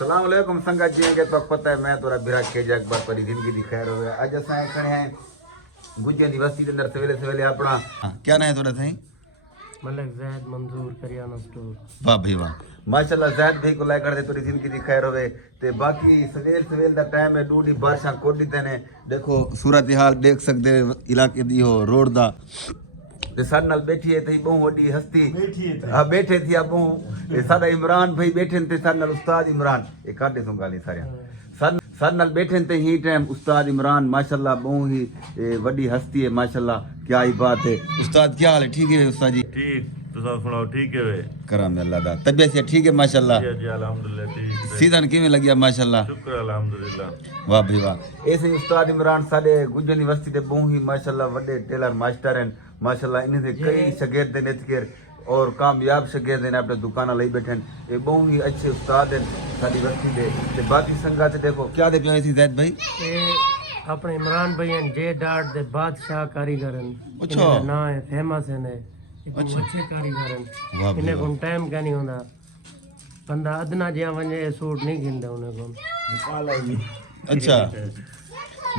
सलाम अलैकुम संगत जी के तो पता है मैं तोरा बिरा के जग बार परी जिंदगी दी खैर होवे आज असा खड़े हैं गुज्जे दी बस्ती के अंदर सवेरे सवेरे अपना क्या ना है तोरा सही मलिक जैद मंजूर करियाना स्टोर। वाह भाई वाह माशाल्लाह जैद भाई को लाइक कर दे तोरी जिंदगी दी खैर होवे ते बाकी सवेर सवेर दा टाइम है डूडी बारिशां कोडी देने देखो सूरत हाल देख सकदे इलाके दी हो रोड दा ते साड नाल बैठी है तई बहु वडी हस्ती हां बैठे थी अब ए साडा इमरान भाई बैठे ते साड नाल उस्ताद इमरान ए काटे सो गाली सारे साड नाल बैठे ते ही टाइम उस्ताद इमरान माशाल्लाह बहु ही वडी हस्ती है माशाल्लाह क्या ही बात है उस्ताद क्या हाल है ठीक है उस्ताद जी ठीक तो सब सुनाओ ठीक है वे करम अल्लाह दा तबीयत से ठीक है माशाल्लाह जी अल्हम्दुलिल्लाह ठीक सीजन किवें लगिया माशाल्लाह शुक्र अल्हम्दुलिल्लाह वाह भाई वाह ऐसे उस्ताद इमरान साडे गुजर यूनिवर्सिटी दे बहु ही माशाल्लाह वड्डे टेलर मास्टर हैं माशाल्लाह इन्हें से कई शागिर्द ने नेतकेर और कामयाब शागिर्द ने अपने दुकाना लई बैठे ये बहु ही अच्छे उस्ताद हैं साडी वस्ती दे ते बाकी संगत देखो क्या दे पिया सी जैद भाई ये अपने इमरान भाई हैं जे डाट दे बादशाह कारीगर हैं। अच्छा। इनका नाम है फेमस है ने अच्छा अच्छे कारीगर हैं। वाह इन्हें को टाइम क्या नहीं होता बंदा अदना जिया वने सूट नहीं गिनदा उन्हें को अच्छा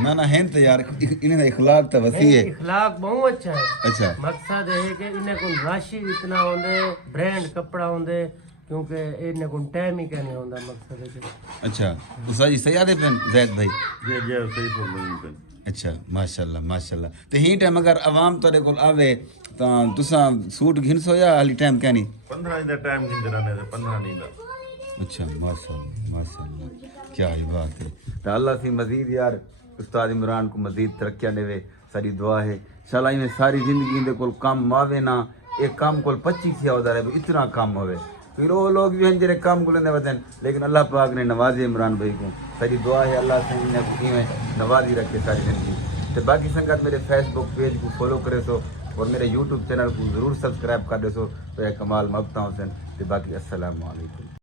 ना ना हैं तो यार इन्हें दा इखलाक तो वसी है इखलाक बहुत अच्छा है। अच्छा मकसद है कि इन्हें को राशि इतना होंदे ब्रांड कपड़ा होंदे क्योंकि इन्हें को टाइम ही क्या नहीं होता मकसद है कि अच्छा उस्ताद जी सही आदे पेन जैद भाई जी जी सही फरमाया अच्छा माशाल्लाह माशाल्लाह ते ही टाइम अगर आवाम तोरे कोल आवे तां तुसा सूट घिनसो या हाली टाइम क्या नहीं 15 दिन टाइम गिनदे रहने से 15 नहीं दा अच्छा माशाल्लाह माशाल्लाह क्या ही बात है तो अल्लाह से मजीद यार उस्ताद इमरान को मजीद तरक्कियां देवे सारी दुआ है शाला में सारी जिंदगी दे कोल काम मावे ना एक काम कोल 25 थिया होदा रहे इतना काम होवे फिर वो लोग भी हैं जरे काम को लेने वदन लेकिन अल्लाह पाक ने नवाजे इमरान भाई को सारी दुआ है अल्लाह से इन्हें को में नवाजी रखे सारी जिंदगी तो बाकी संगत मेरे फेसबुक पेज को फॉलो करे सो और मेरे यूट्यूब चैनल को जरूर सब्सक्राइब कर दे सो तो ये कमाल मबता हुसैन तो बाकी अस्सलाम वालेकुम।